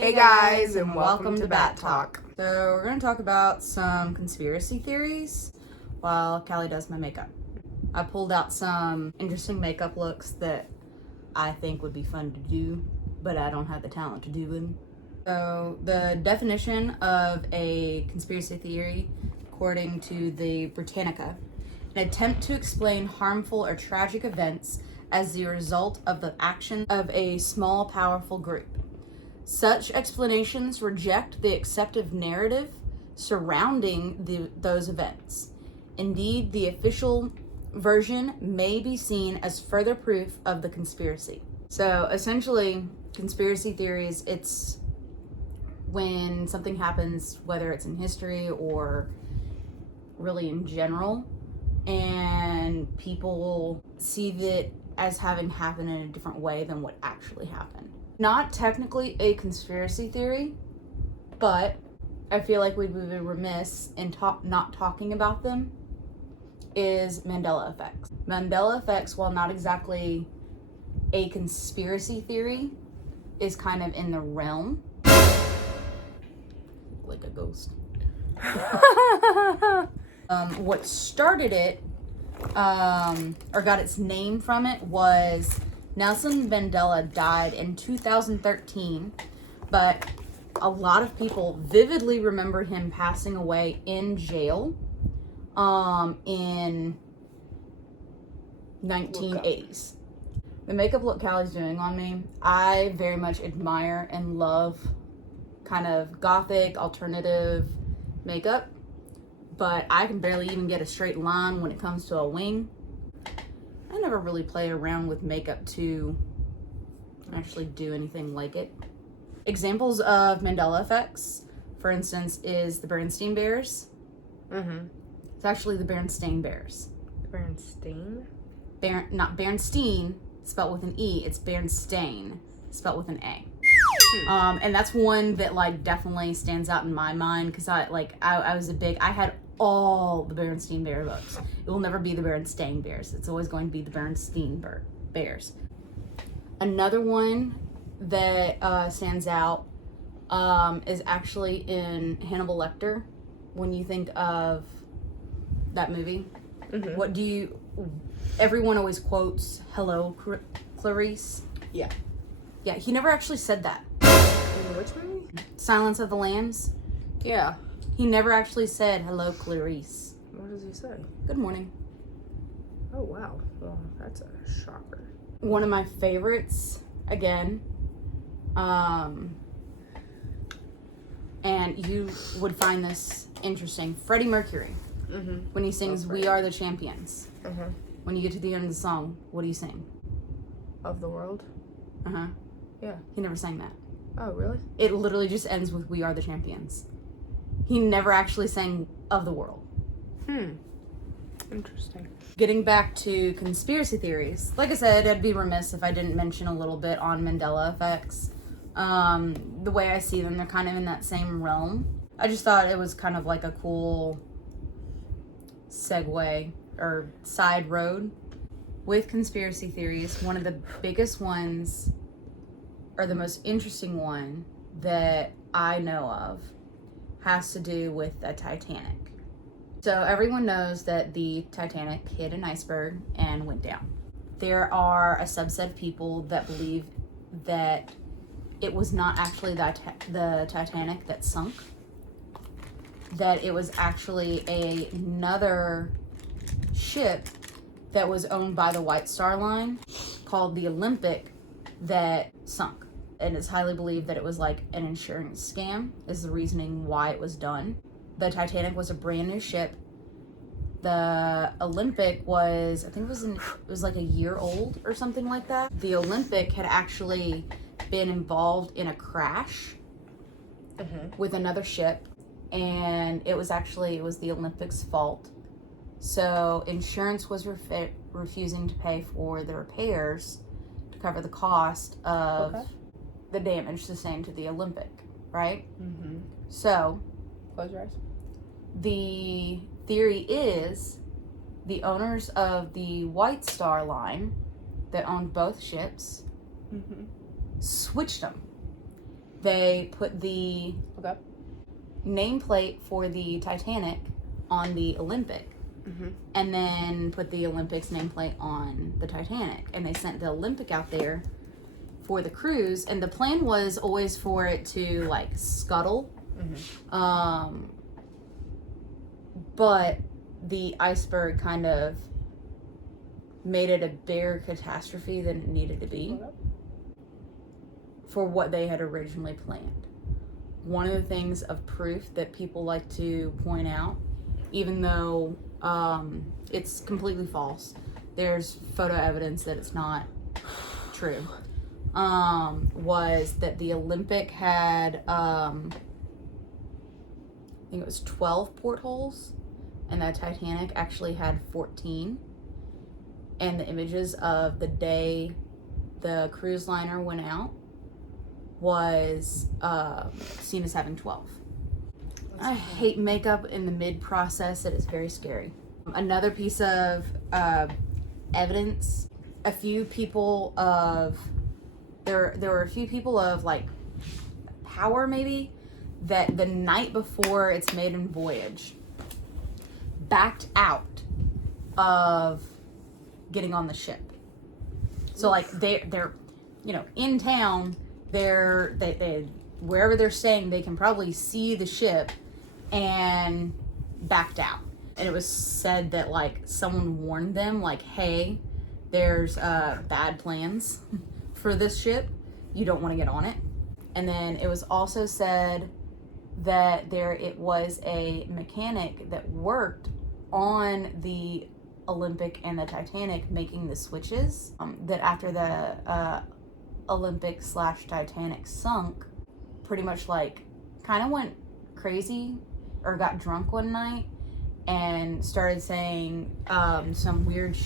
Hey guys, and welcome to Bat Talk. So we're going to talk about some conspiracy theories while Callie does my makeup. I pulled out some interesting makeup looks that I think would be fun to do, but I don't have the talent to do them. So the definition of a conspiracy theory, according to the Britannica, an attempt to explain harmful or tragic events as the result of the action of a small, powerful group. Such explanations reject the accepted narrative surrounding those events. Indeed, the official version may be seen as further proof of the conspiracy. So essentially, conspiracy theories, it's when something happens, whether it's in history or really in general, and people see that as having happened in a different way than what actually happened. Not technically a conspiracy theory, but I feel like we'd be remiss in not talking about them, is Mandela effects. Mandela effects, while not exactly a conspiracy theory, is kind of in the realm. Like a ghost. What started it, or got its name from it, was Nelson Mandela died in 2013, but a lot of people vividly remember him passing away in jail in 1980s. The makeup look Callie's doing on me, I very much admire and love kind of gothic, alternative makeup, but I can barely even get a straight line when it comes to a wing. I never really play around with makeup to actually do anything like it. Examples of Mandela effects, for instance, is the Berenstain Bears. Mm-hmm. It's actually the Berenstain Bears. Berenstain? Not Berenstain, spelled with an E. It's Berenstain, spelled with an A. And that's one that like definitely stands out in my mind because I had all the Berenstain Bear books. It will never be the Berenstain Bears. It's always going to be the Berenstain Bears. Another one that stands out is actually in Hannibal Lecter. When you think of that movie, everyone always quotes, "Hello, Clarice." Yeah. Yeah, he never actually said that. In which movie? Silence of the Lambs. Yeah. He never actually said, "Hello, Clarice." What does he say? Good morning. Oh, wow. Well, that's a shocker. One of my favorites, again, and you would find this interesting, Freddie Mercury, when he sings "We Are the Champions." When you get to the end of the song, what do you sing? Of the world? Uh-huh. Yeah. He never sang that. Oh, really? It literally just ends with "We Are the Champions." He never actually sang "of the world." Interesting. Getting back to conspiracy theories, like I said, I'd be remiss if I didn't mention a little bit on Mandela effects. The way I see them, they're kind of in that same realm. I just thought it was kind of like a cool segue or side road. With conspiracy theories, one of the biggest ones, or the most interesting one that I know of, has to do with the Titanic. So everyone knows that the Titanic hit an iceberg and went down. There are a subset of people that believe that it was not actually the Titanic that sunk, that it was actually another ship that was owned by the White Star Line called the Olympic that sunk. And it's highly believed that it was like an insurance scam is the reasoning why it was done. The Titanic was a brand new ship. The Olympic was, I think it was like a year old or something like that. The Olympic had actually been involved in a crash with another ship, and it was the Olympic's fault. So insurance was refusing to pay for the repairs to cover the cost of the damage sustained to the Olympic, right? So, close your eyes. The theory is the owners of the White Star Line that owned both ships switched them they put the Okay. nameplate for the Titanic on the Olympic. And then put the Olympic's nameplate on the Titanic. And they sent the Olympic out there for the cruise. And the plan was always for it to, like, scuttle. But the iceberg kind of made it a bigger catastrophe than it needed to be for what they had originally planned. One of the things of proof that people like to point out, even though it's completely false, there's photo evidence that it's not true, was that the Olympic had, I think it was 12 portholes, and the Titanic actually had 14. And the images of the day the cruise liner went out was seen as having 12. I hate makeup in the mid-process. It is very scary. Another piece of evidence, a few people of, there were a few people of, like, power maybe, that the night before its maiden voyage backed out of getting on the ship. So, like, they're you know, in town, they wherever they're staying, they can probably see the ship, and backed out. And it was said that, like, someone warned them, like, hey, there's bad plans for this ship. You don't want to get on it. And then it was also said that it was a mechanic that worked on the Olympic and the Titanic making the switches, that after the Olympic / Titanic sunk, pretty much, like, kind of went crazy or got drunk one night and started saying some weird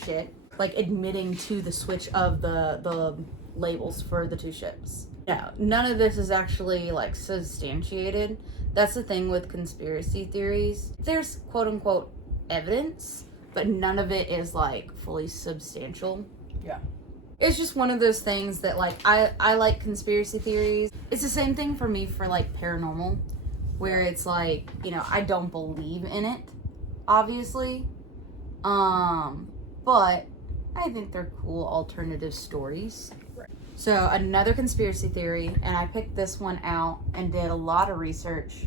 shit, like admitting to the switch of the labels for the two ships. Yeah, none of this is actually, like, substantiated. That's the thing with conspiracy theories. There's quote unquote evidence, but none of it is, like, fully substantial. Yeah. It's just one of those things that, like, I like conspiracy theories. It's the same thing for me for, like, paranormal, where it's like, you know, I don't believe in it, obviously, but I think they're cool alternative stories. Right. So another conspiracy theory, and I picked this one out and did a lot of research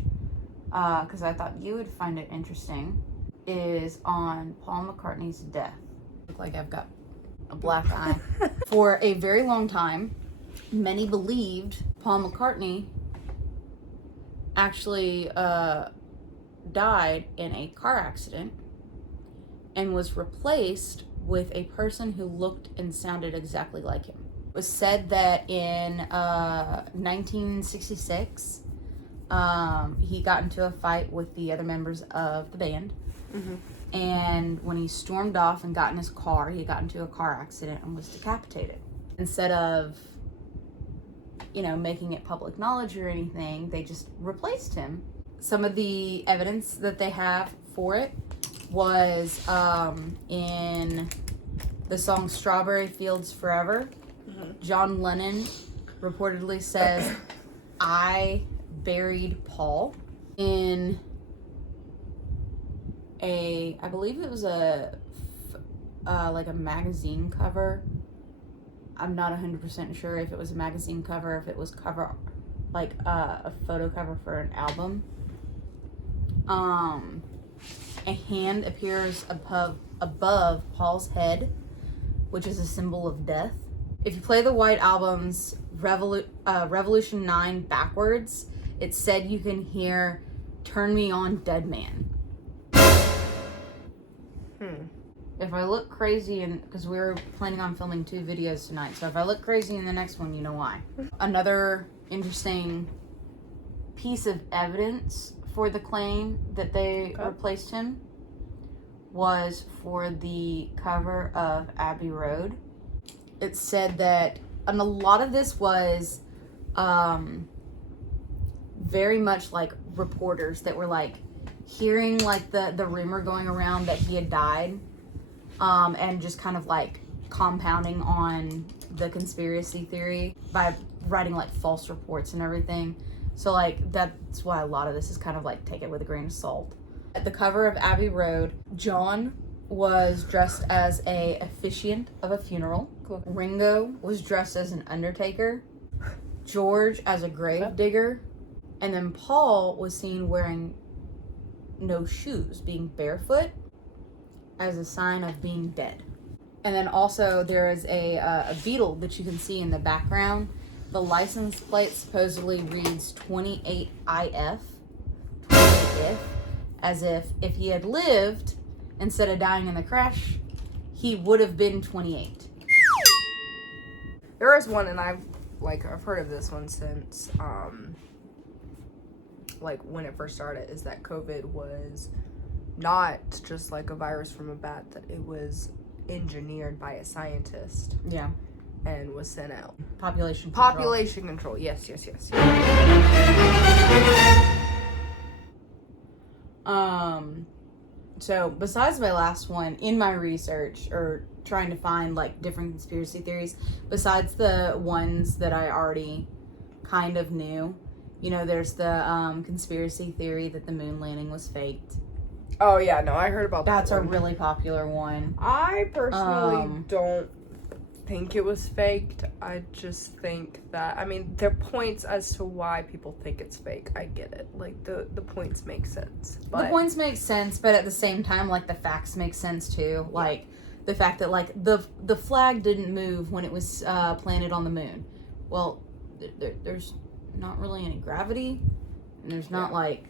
because I thought you would find it interesting, is on Paul McCartney's death. Look like I've got a black eye. For a very long time, many believed Paul McCartney actually died in a car accident and was replaced with a person who looked and sounded exactly like him. It was said that in 1966, he got into a fight with the other members of the band. And when he stormed off and got in his car, he got into a car accident and was decapitated. Instead of, you know, making it public knowledge or anything, they just replaced him. Some of the evidence that they have for it was in the song Strawberry Fields Forever. John Lennon reportedly says, I buried Paul, in I believe it was like a magazine cover. I'm not 100% sure if it was a magazine cover, if it was like a photo cover for an album. A hand appears above Paul's head, which is a symbol of death. If you play the White Album's Revolution 9 backwards, it said you can hear "Turn Me On, Dead Man." If I look crazy, because we were planning on filming 2 videos tonight, so if I look crazy in the next one, you know why. Another interesting piece of evidence for the claim that they replaced him was for the cover of Abbey Road. It said that, and a lot of this was very much like reporters that were like hearing like the rumor going around that he had died, and just kind of like compounding on the conspiracy theory by writing like false reports and everything. So like that's why a lot of this is kind of like take it with a grain of salt. At the cover of Abbey Road, John was dressed as a officiant of a funeral. Cool. Ringo was dressed as an undertaker. George as a grave digger. And then Paul was seen wearing no shoes, being barefoot as a sign of being dead. And then also there is a beetle that you can see in the background. The license plate supposedly reads 28IF, 28IF, as if he had lived, instead of dying in the crash, he would have been 28. There is one, and I've heard of this one since, like, when it first started, is that COVID was not just like a virus from a bat, that it was engineered by a scientist. Yeah. And was sent out. Population control. Yes. So besides my last one, in my research or trying to find like different conspiracy theories, besides the ones that I already kind of knew, you know, there's the conspiracy theory that the moon landing was faked. Oh yeah, no, I heard about that. That's a really popular one. I personally don't think it was faked. I just think that, I mean, there are points as to why people think it's fake. I get it. Like, the points make sense. But the points make sense, but at the same time, like, the facts make sense too. Like, the fact that, like, the flag didn't move when it was planted on the moon. Well, there's not really any gravity, and there's not, like,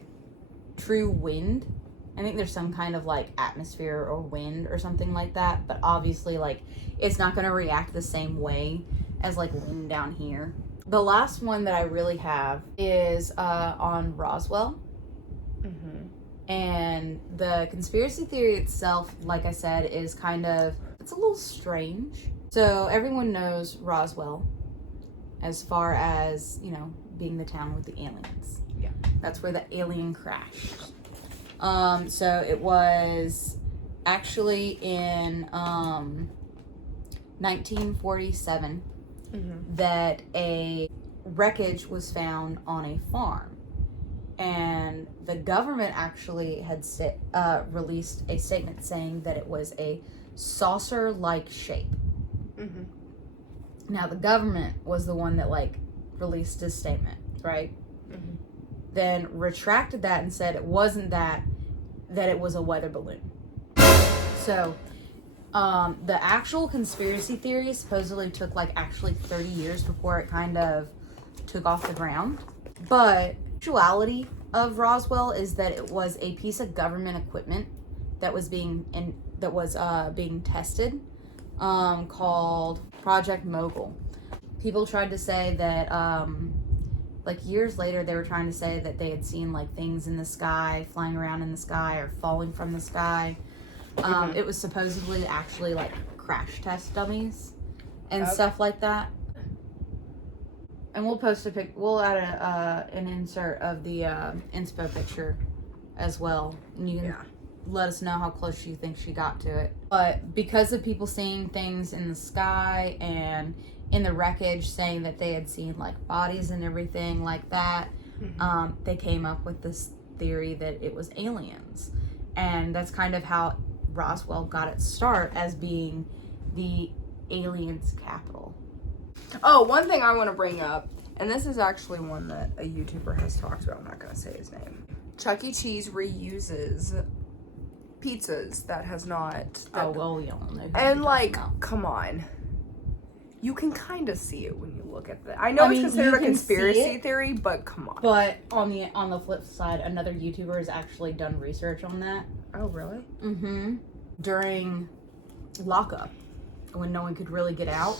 true wind. I think there's some kind of, like, atmosphere or wind or something like that, but obviously, like, it's not going to react the same way as, like, wind down here. The last one that I really have is on Roswell. Mm-hmm. And the conspiracy theory itself, like I said, is kind of, it's a little strange. So everyone knows Roswell as far as, you know, being the town with the aliens. Yeah. That's where the alien crashed. So it was actually in 1947 that a wreckage was found on a farm, and the government actually had released a statement saying that it was a saucer-like shape. Mm-hmm. Now the government was the one that like released this statement, right? Mm-hmm. Then retracted that and said it wasn't that it was a weather balloon. So, the actual conspiracy theory supposedly took like actually 30 years before it kind of took off the ground. But the actuality of Roswell is that it was a piece of government equipment that was being tested, called Project Mogul. People tried to say that, like years later, they were trying to say that they had seen like things in the sky, flying around in the sky or falling from the sky. It was supposedly actually like crash test dummies and stuff like that. And we'll post we'll add an insert of the inspo picture as well. And you can let us know how close you think she got to it. But because of people seeing things in the sky and in the wreckage saying that they had seen like bodies and everything like that, they came up with this theory that it was aliens. And that's kind of how Roswell got its start, as being the aliens' capital. Oh, one thing I want to bring up, and this is actually one that a YouTuber has talked about, I'm not going to say his name. Chuck E. Cheese reuses pizzas that has not... We all know. And like, come on. You can kind of see it when you look at that. I know it's considered a conspiracy theory, but come on. But on the flip side, another YouTuber has actually done research on that. Oh, really? Mm-hmm. During lockup, when no one could really get out,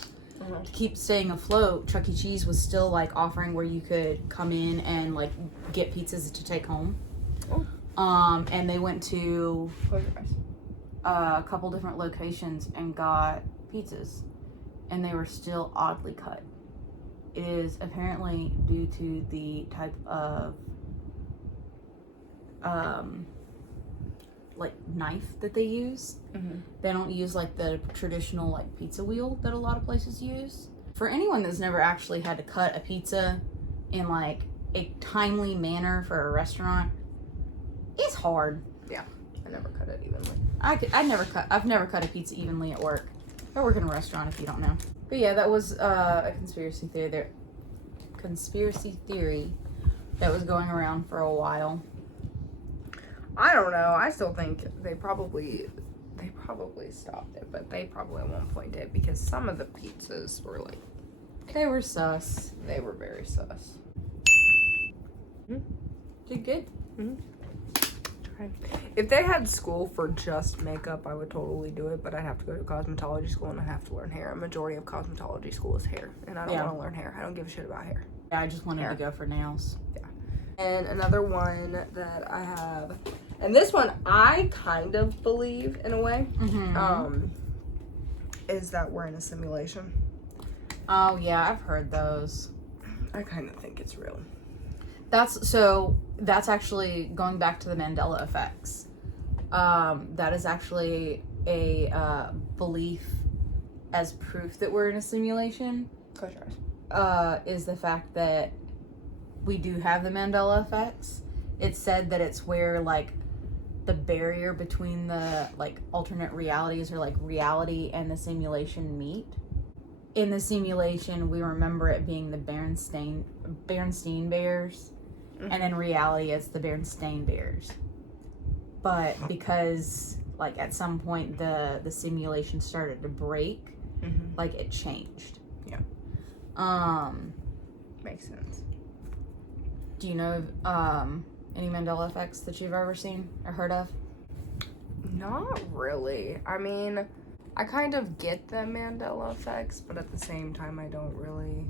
to keep staying afloat, Chuck E. Cheese was still like offering where you could come in and like get pizzas to take home. Oh. And they went to a couple different locations and got pizzas, and they were still oddly cut. It is apparently due to the type of like knife that they use. They don't use like the traditional like pizza wheel that a lot of places use. For anyone that's never actually had to cut a pizza in like a timely manner for a restaurant, it's hard. Yeah, I never cut it evenly. I've never cut a pizza evenly at work. I work in a restaurant, if you don't know. But yeah, that was a conspiracy theory there. Conspiracy theory that was going around for a while. I don't know. I still think they probably stopped it, but they probably at one point did, because some of the pizzas were like, They were sus. they were very sus. Did good. If they had school for just makeup, I would totally do it, but I'd have to go to cosmetology school and I have to learn hair. A majority of cosmetology school is hair, and I don't want to learn hair. I don't give a shit about hair. Yeah, I just wanted to go for nails. Yeah. And another one that I have, and this one I kind of believe in a way, is that we're in a simulation. Oh yeah, I've heard those. I kind of think it's real. That's actually going back to the Mandela effects. That is actually a belief as proof that we're in a simulation. Close your eyes. Is the fact that we do have the Mandela effects. It's said that it's where like the barrier between the like alternate realities or like reality and the simulation meet. In the simulation, we remember it being the Berenstain Bears, and in reality, it's the Berenstain Bears. But because like at some point the simulation started to break, like it changed. Yeah. Makes sense. Do you know any Mandela effects that you've ever seen or heard of? Not really. I mean, I kind of get the Mandela effects, but at the same time, I don't really.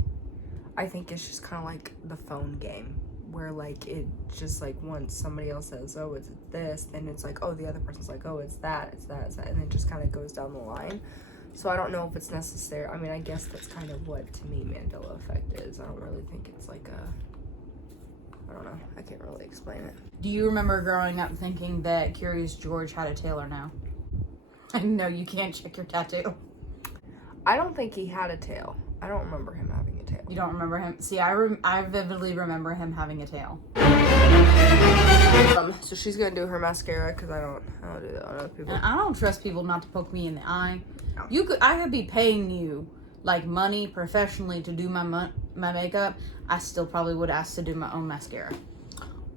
I think it's just kind of like the phone game, where like it just like once somebody else says, oh, it's this, then it's like, oh, the other person's like, oh, it's that, and it just kind of goes down the line. So I don't know if it's necessary. I mean, I guess that's kind of what to me Mandela effect is. I don't really think it's like I don't know. I can't really explain it. Do you remember growing up thinking that Curious George had a tail or no? I know you can't check your tattoo. I don't think he had a tail. I don't remember him having a tail. You don't remember him? See, I vividly remember him having a tail. So she's gonna do her mascara because I don't do that on other people. And I don't trust people not to poke me in the eye. No. I could be paying you like money professionally to do my makeup. I still probably would ask to do my own mascara.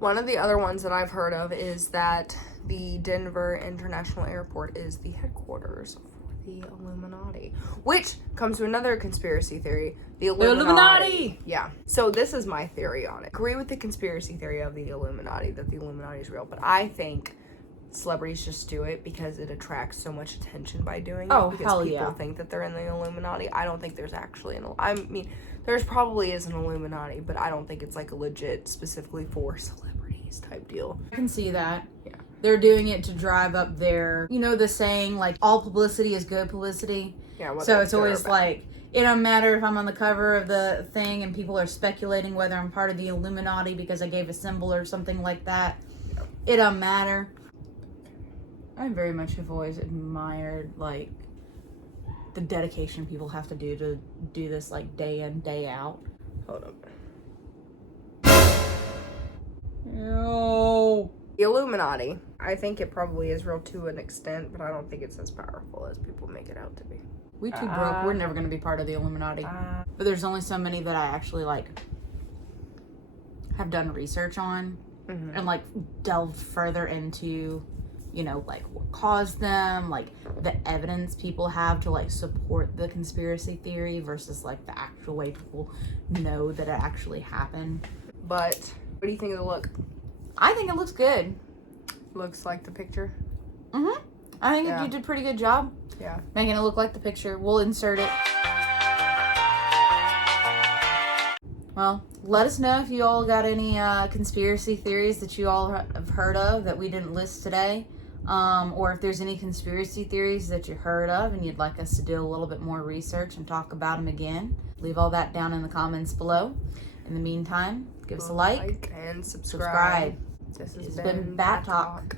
One of the other ones that I've heard of is that the Denver International Airport is the headquarters for the Illuminati, which comes to another conspiracy theory. The Illuminati! Yeah. So this is my theory on it. I agree with the conspiracy theory of the Illuminati, that the Illuminati is real, but I think celebrities just do it because it attracts so much attention by doing it. Oh, because hell people yeah. think that they're in the Illuminati. I don't think there's actually I mean, there's probably is an Illuminati, but I don't think it's like a legit specifically for celebrities type deal. I can see that. Yeah. They're doing it to drive up their, you know, the saying like all publicity is good publicity. Yeah. So it's always like, it don't matter if I'm on the cover of the thing and people are speculating whether I'm part of the Illuminati because I gave a symbol or something like that. Yep. It don't matter. I very much have always admired like the dedication people have to do this like day in, day out. Hold up. No. The Illuminati, I think it probably is real to an extent, but I don't think it's as powerful as people make it out to be. We too broke. We're never going to be part of the Illuminati. But there's only so many that I actually like have done research on and like delved further into, you know, like what caused them, like the evidence people have to like support the conspiracy theory versus like the actual way people know that it actually happened. But what do you think of the look? I think it looks good. Looks like the picture? I think you did a pretty good job. Yeah. Making it look like the picture. We'll insert it. Well, let us know if you all got any conspiracy theories that you all have heard of that we didn't list today. Or if there's any conspiracy theories that you heard of and you'd like us to do a little bit more research and talk about them again. Leave all that down in the comments below. In the meantime, give us a like and subscribe. This has been Bat Talk.